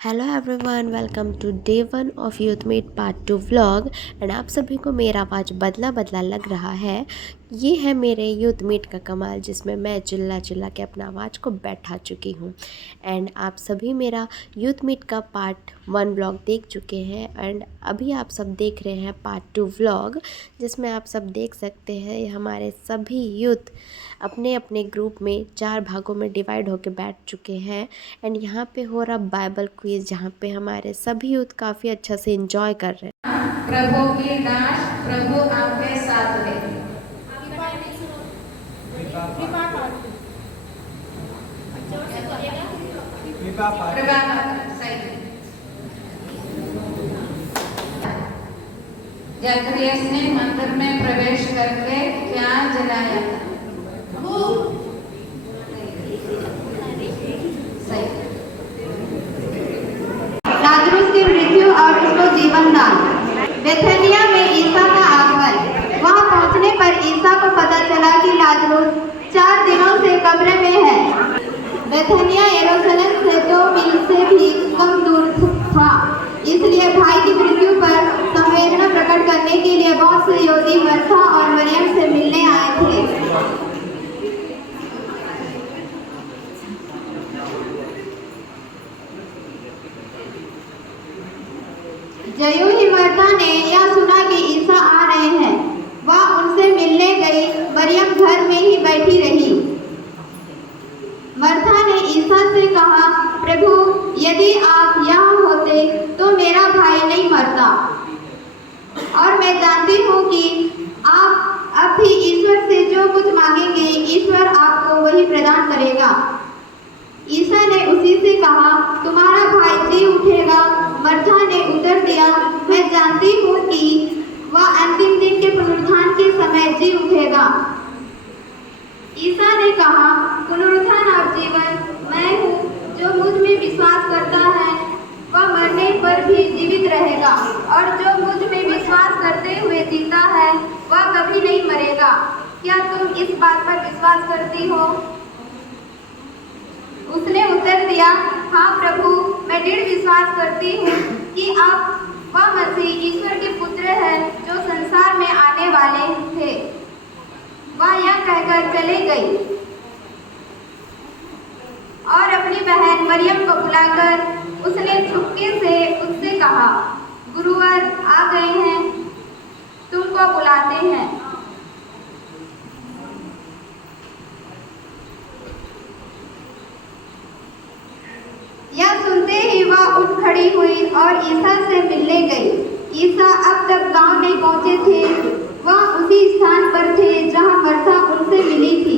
Hello everyone, welcome to day 1 of youth meet part 2 vlog. And आप सभी को मेरा आवाज़ बदला बदला लग रहा है। ये है मेरे यूथ मीट का कमाल, जिसमें मैं चिल्ला चिल्ला के अपना आवाज़ को बैठा चुकी हूँ। एंड आप सभी मेरा यूथ मीट का पार्ट 1 व्लॉग देख चुके हैं एंड अभी आप सब देख रहे हैं पार्ट 2 व्लॉग, जिसमें आप सब देख सकते हैं हमारे सभी यूथ अपने अपने ग्रुप में 4 भागों में डिवाइड होकर बैठ चुके हैं। एंड यहाँ पे हो रहा बाइबल क्विज, जहाँ पे हमारे सभी यूथ काफ़ी अच्छा से एंजॉय कर रहे हैं। प्रभु की दास, प्रभु आपके साथ है। जकरियस ने मंदिर में प्रवेश करके क्या जलाया? लाजरुस की मृत्यु और उसको जीवन दान। बेथनिया में ईसा का आगमन। वहां पहुंचने पर ईसा को पता चला कि लाजरुस 4 दिनों से कब्र में है। बेथनिया यरूशलेम से 2 मील से भी कम दूर था, इसलिए भाई की मृत्यु पर संवेदना प्रकट करने के लिए बहुत से यहूदी मरथा और मरियम से मिलने आए थे। जयूं ही मर्था ने यह सुना कि ईसा आ रहे हैं, वह उनसे मिलने गई। मरियम घर में ही बैठी रही। मर्था ने ईसा से कहा, प्रभु, यदि आप यहाँ होते तो मेरा भाई नहीं मरता। और मैं जानती हूँ कि आप अब भी ईश्वर से जो कुछ मांगेंगे, ईश्वर आपको वही प्रदान करेगा। ईसा ने उसी से कहा, तुम्हारा भाई जी उठेगा। मर्था ने उत्तर दिया, मैं जानती हूँ कि वह अंतिम दिन के पुनरुत्थान के समय जी उठेगा। ईसा ने कहा, पुनरुत्थान और जीवन मैं हूँ। जो मुझ में विश्वास करता है वह मरने पर भी जीवित रहेगा, और जो मुझ में विश्वास करते हुए जीता है वह कभी नहीं मरेगा। क्या तुम इस बात पर विश्वास करती हो? उसने उत्तर दिया, हाँ प्रभु, मैं दृढ़ विश्वास करती हूँ कि आप वह मसीह ईश्वर के पुत्र हैं जो संसार में आने वाले थे। वह यह कहकर चले गई और अपनी बहन मरियम को बुलाकर उसने चुपके से उससे कहा, गुरुवर आ गए हैं, तुमको बुलाते हैं। यह सुनते ही वह उठ खड़ी हुई और ईसा से मिलने गई। ईसा अब तक गांव नहीं पहुंचे थे। वह उसी स्थान पर थे जहां मर्था उनसे मिली थी।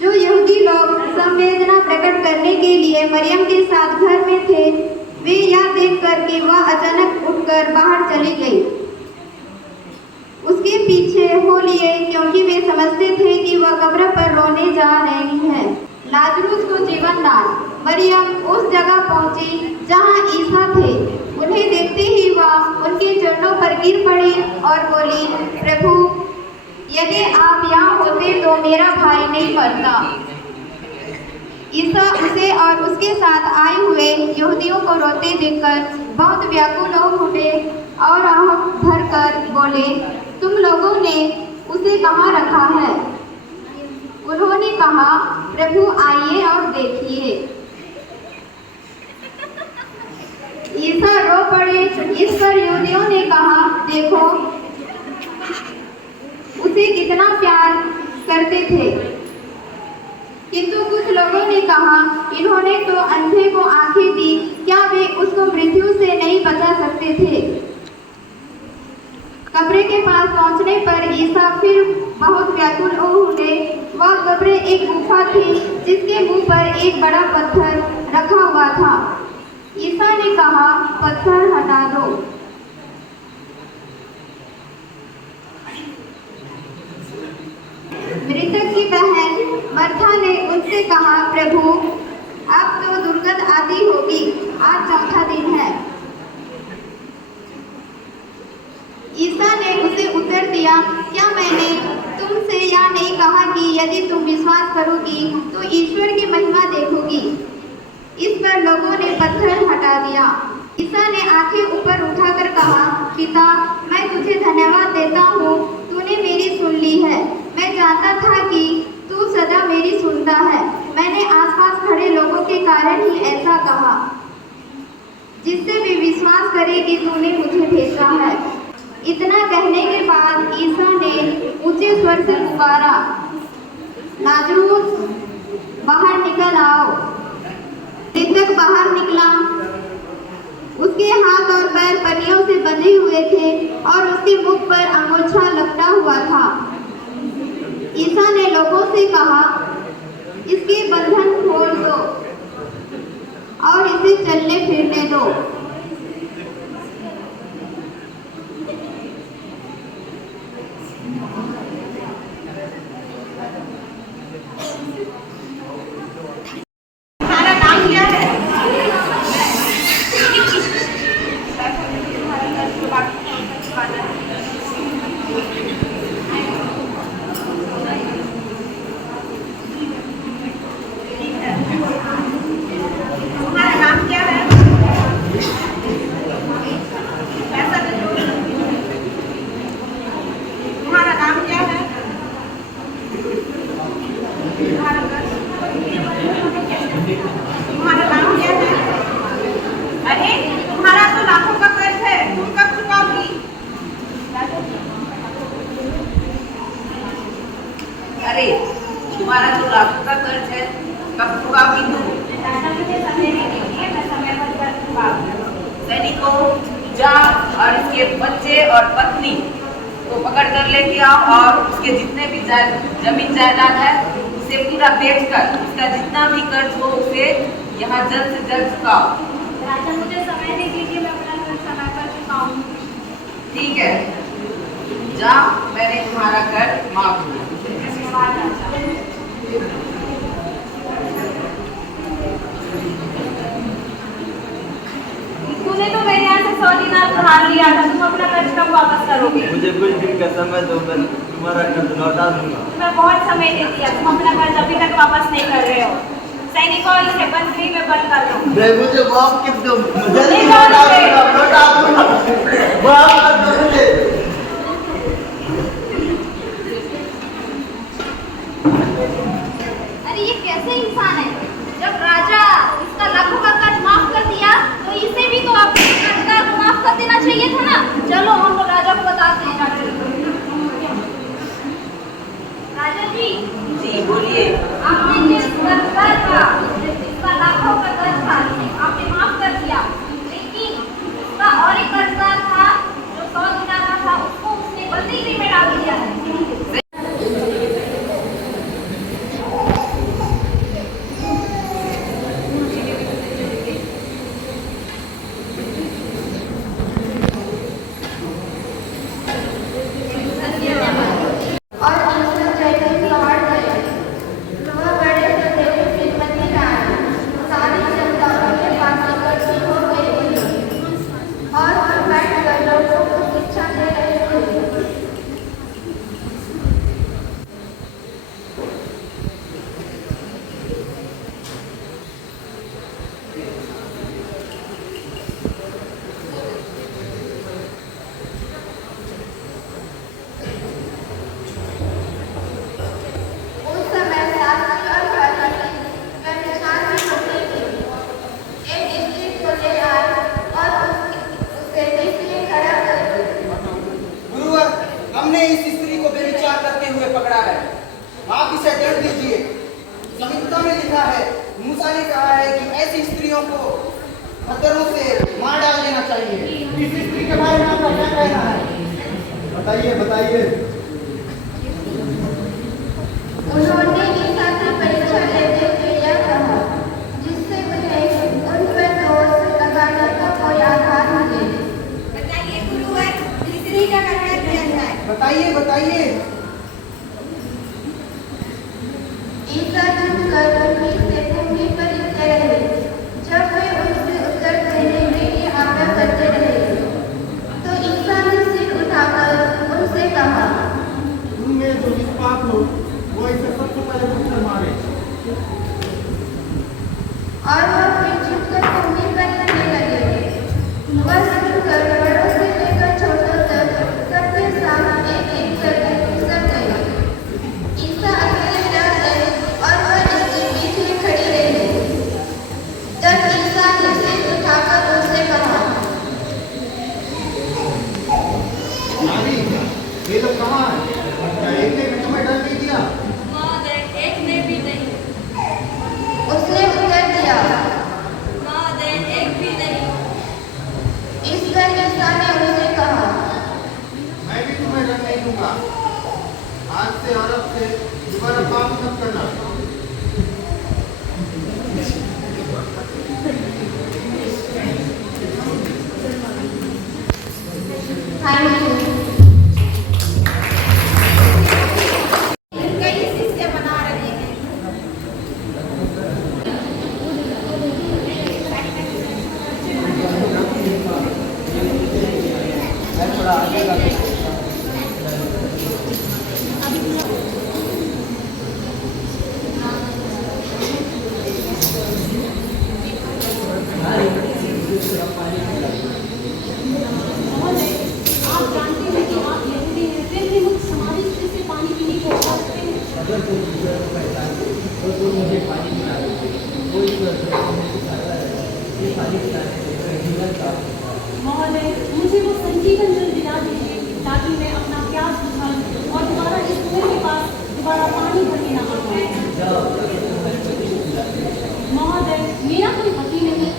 जो यहूदी लोग संवेदना प्रकट करने के लिए मरियम के साथ घर में थे, वे यह देखकर कि वह अचानक उठकर बाहर चली गई, उसके पीछे हो लिए, क्योंकि वे समझते थे कि वह कब्र पर रोने जा रही है। लाजरुस को जीवन दान। मरियम उस जगह पहुंची जहां ईसा थे। उन्हें देखते ही वह उनके चरणों पर गिर पड़ी और बोली, प्रभु, यदि आप यहाँ होते तो मेरा भाई नहीं मरता। ईसा उसे और उसके साथ आए हुए यहूदियों को रोते देखकर बहुत व्याकुल हो उठे और आह भरकर बोले, तुम लोगों ने उसे कहाँ रखा है? उन्होंने कहा, प्रभु, आइए और देखिए। ईसा रो पड़े। इस पर यहूदियों ने कहा, देखो उसे कितना प्यार करते थे। किंतु कुछ लोगों ने कहा, इन्होंने तो अंधे को आंखें दी, क्या वे उसको मृत्यु से नहीं बचा सकते थे? कब्र के पास पहुंचने पर ईसा फिर बहुत व्याकुल हो उठे। वह कब्र एक गुफा थी जिसके मुंह पर एक बड़ा पत्थर रखा हुआ था। ईसा ने कहा, पत्थर हटा दो। मृतक की बहन मर्था ने उनसे कहा, प्रभु, अब तो दुर्गंध आती होगी, आज चौथा दिन है। ईसा ने उसे उत्तर दिया, क्या मैंने तुमसे यह नहीं कहा कि यदि तुम विश्वास करोगी तो ईश्वर की महिमा देखोगी? इस पर लोगों ने पत्थर हटा दिया। ईसा ने आंखें ऊपर उठाकर कहा, पिता, मैं तुझे धन्यवाद देता हूँ, तूने मेरी सुन ली है। मैं जानता था कि तू सदा मेरी सुनता है। मैंने आसपास खड़े लोगों के कारण ही ऐसा कहा, जिससे वे विश्वास करें कि तूने मुझे भेजा है। इतना कहने के बाद ईसा ने ऊंचे स्वर से पुकारा, लाजरूस, बाहर निकल आओ। मृतक बाहर निकला। उसके हाथ और पैर पन्नियों से बंधे हुए थे और उसके मुख पर अंगोछा लपटा हुआ था। ईसा ने लोगों से कहा, इसके बंधन खोल दो और इसे चलने फिरने दो। तुम्हारा नाम क्या है? तुम्हारा नाम क्या है? पैसा दे दो। तुम्हारा नाम क्या है? तुम्हारा घर? तुम्हारा नाम क्या है? अरे, तुम्हारा तो लाखों का कर्ज है, तुम कब चुकाओगी? अरे, तुम्हारा तो लाखों का कर्ज है, कब चुकाओगी तुम? दादा मुझे समय नहीं दीजिए, मैं समय पर कर चुकाऊंगा। सैनिकों, जाओ और इसके बच्चे और पत्नी को पकड़ कर लेके आओ और उसके जितने भी जमीन जायदाद है उसे पूरा बेचकर उसका जितना भी कर्ज हो उसे यहाँ जल्द से जल्द चुकाओ। राजा मुझे समय नहीं दीजिए, मैं अपना कर्ज समय पर चुकाऊंगी। ठीक है, जाओ, मैंने तुम्हारा कर्ज माफ किया। धन्यवाद राजा। तूने तो मेरे यहाँ से 100 दिनार उधार लिया था, तुम अपना कर्ज कब वापस करोगे? मुझे कुछ दिन का समय दो, मैं तुम्हारा कर्ज लौटा दूंगा। तुम्हें बहुत समय दे दिया, तुम अपना कर्ज अभी तक वापस नहीं कर रहे हो। सैनिकों, इसे बंदगी में बंद कर दो। मुझे माफ कर दो, जल्दी लौटा दूंगा, लौटा दूंगा, माफ कर दो मुझे। अरे ये कैसे इंसान है? जब राजा इसका लाखों का कर्ज माफ कर दिया तो इसे भी तो आप कर्ज माफ कर देना चाहिए था ना। चलो हम लोग राजा को बताते हैं। राजा जी, जी बोलिए। आपने जिस कर्जदार का जिसका लाखों का कर्ज था आपने माफ कर दिया, लेकिन उसका और एक कर्जदार था जो 100 दिनार का था, उसको उसने बंदगी में डाल दिया है। और अनशन जैसे पहाड़ गए, वह बड़े सतेरे श्रीमती रानी सारी जनता उनके पास इकट्ठी हो गई थी और वह बैठकर लोगों को शिक्षा दे रहे थे। उस समय शास्त्री और फरीसी व्यभिचार में फंसे थे। एक स्त्री को ले आए और उसे नीचे खड़ा कर दिया। गुरुवर, हमने इस स्त्री को व्यभिचार करते हुए पकड़ा है, आप इसे दंड दीजिए। संहिता में लिखा है, मूसा ने कहा है कि ऐसी स्त्रियों को पत्थरों से मार डाल देना चाहिए। इस स्त्री के बारे में आपका क्या कहना है? बताइए बताइए। उन्होंने ईसा से परीक्षा लेते हुए यह कहा, जिससे उन्हें उन पर दोष लगाने का कोई आधार मिले। बताइए गुरुवर, स्त्री का क्या किया जाए? बताइए बताइए। ईसा झुककर उनकी से भूमि पर गिरते रहे। जब वे उनसे उत्तर देने के लिए आग्रह करते रहे तो ईसा ने सिर उठाकर उनसे कहा, तुम में जो निष्पाप हो वो इसे सबसे पहले आप जानते हैं कि आप यहूदी हैं, फिर भी मुझ समाधि से पानी पीने को कहते हैं। महोदय, मुझे वो संजीवन जल दिला दीजिए ताकि मैं अपना प्यास बुझा लूं और दोबारा इस कुएं के पास दोबारा पानी भरने ना आऊं। महोदय, मेरा कोई पति नहीं।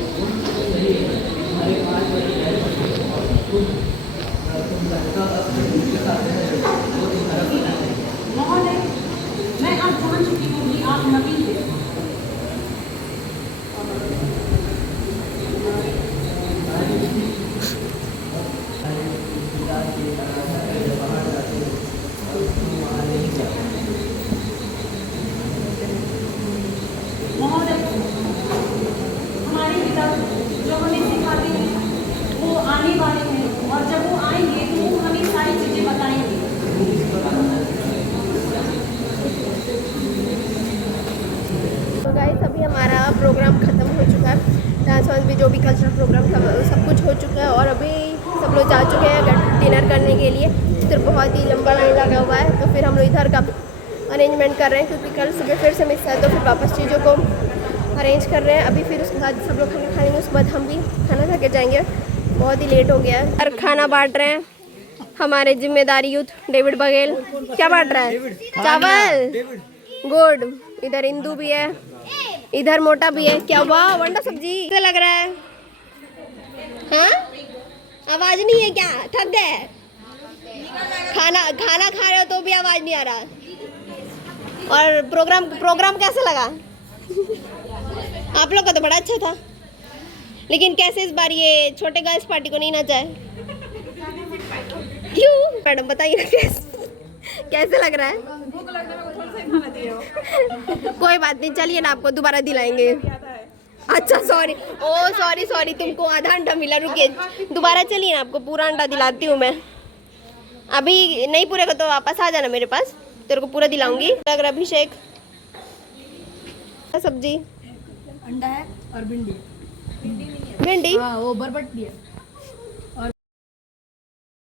महोदय, मैं अब जान चुकी हूँ कि आप नबी हैं। महोदय, हमारे पिता जो हमें सिखाते हैं वो आने वाले हैं और जब वो आएंगे तो वो हमें सारी चीज़ें बताएंगे। तो गाइस अभी हमारा प्रोग्राम ख़त्म हो चुका है। डांस वांस भी जो भी कल्चरल प्रोग्राम था सब कुछ हो चुका है और अभी सब लोग जा चुके हैं डिनर करने के लिए। फिर बहुत ही लंबा लाइन लगा हुआ है तो फिर हम लोग इधर का अरेंजमेंट कर रहे हैं क्योंकि कल सुबह फिर से मिस है तो फिर वापस चीज़ों को अरेंज कर रहे हैं। अभी फिर उसके बाद सब लोग खाना खाएंगे, उसके बाद हम भी खाना खा के जाएंगे। बहुत ही लेट हो गया है। और खाना बांट रहे हैं हमारे जिम्मेदारी यूथ डेविड बघेल। क्या बांट रहा है? चावल, गुड। इधर इंदू भी है, इधर मोटा भी है। क्या वाह, वंडा सब्जी कैसा लग रहा है? हाँ, आवाज़ नहीं है क्या? थक गए? खाना खा रहे हो तो भी आवाज़ नहीं आ रहा। और प्रोग्राम कैसा लगा? आप लोग का तो बड़ा अच्छा था, लेकिन कैसे इस बार ये छोटे गर्ल्स पार्टी को नहीं नचाए? क्यों मैडम बताइए ना, कैसे लग रहा है? कोई बात नहीं, चलिए ना आपको दोबारा दिलाएंगे। अच्छा सॉरी, सॉरी तुमको आधा अंडा मिला, रुकिए दोबारा चलिए ना, आपको पूरा अंडा दिलाती हूँ मैं। अभी नहीं पूरे को तो वापस आ जाना मेरे पास, तेरे को पूरा दिलाऊंगी। अगर अभिषेक सब्जी अंडा है और भिंडी। भिंडी हाँ, वो बरबट्टी है।